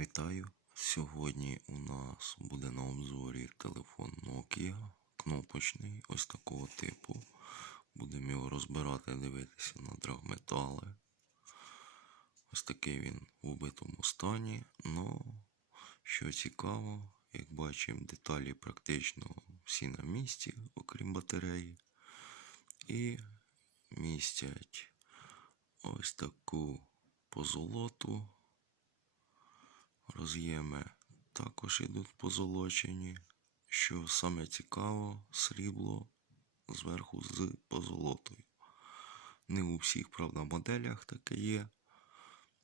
Вітаю! Сьогодні у нас буде на обзорі телефон Nokia кнопочний, ось такого типу. Будемо його розбирати, дивитися на драгметали. Ось такий він в убитому стані. Ну, що цікаво, як бачимо, деталі практично всі на місці, окрім батареї. І містять ось таку позолоту. Роз'єми також йдуть позолочені. Що саме цікаво, срібло зверху з позолотою. Не у всіх, правда, моделях таке є.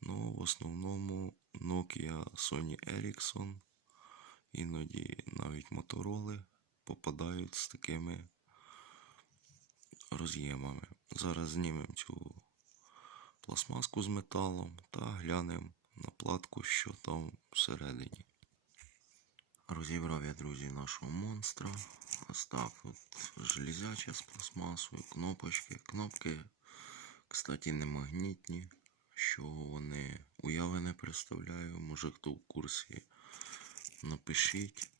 Ну, в основному Nokia, Sony Ericsson, іноді навіть Motorola попадають з такими роз'ємами. Зараз знімемо цю пластмаску з металом та глянемо на платку, що там всередині. Розібрав я, друзі, нашого монстра. Ось так тут железяча з пластмасою, кнопочки. Кнопки, кстати, не магнітні, що вони уяви не представляю. Може хто в курсі напишіть.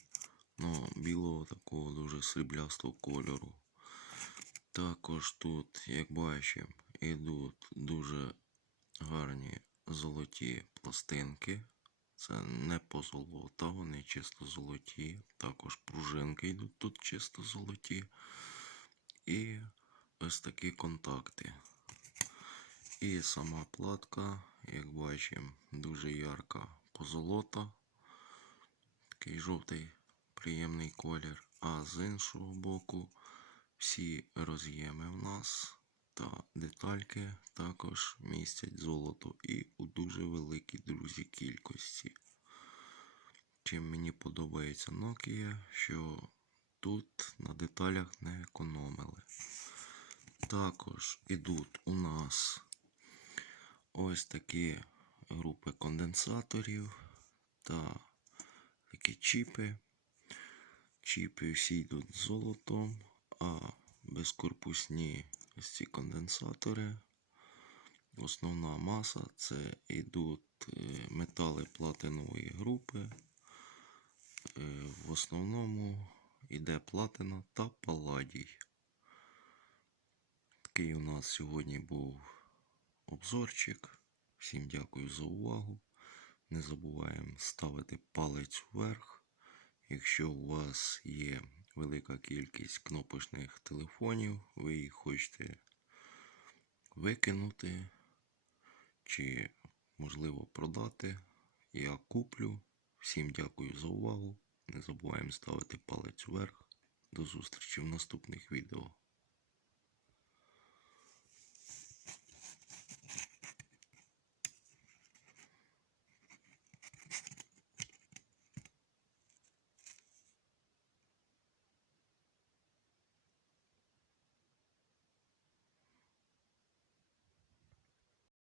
Ну, білого такого дуже сріблястого кольору. Також тут, як бачимо, йдуть дуже гарні золоті пластинки. Це не позолота, вони чисто золоті. Також пружинки йдуть тут чисто золоті. І ось такі контакти. І сама платка, як бачимо, дуже ярка позолота. Такий жовтий приємний колір. А з іншого боку всі роз'єми в нас та детальки також містять золото і у дуже великій, друзі, кількості. Чим мені подобається Nokia, що тут на деталях не економили. Також ідуть у нас ось такі групи конденсаторів та такі чіпи. Чіпи всі йдуть з золотом, а безкорпусні ось ці конденсатори. Основна маса це йдуть е, метали платинової групи. Е, В основному йде платина та паладій. Такий у нас сьогодні був обзорчик. Всім дякую за увагу. Не забуваємо ставити палець вверх. Якщо у вас є велика кількість кнопочних телефонів, ви їх хочете викинути чи, можливо, продати, я куплю. Всім дякую за увагу. Не забуваємо ставити палець вверх. До зустрічі в наступних відео.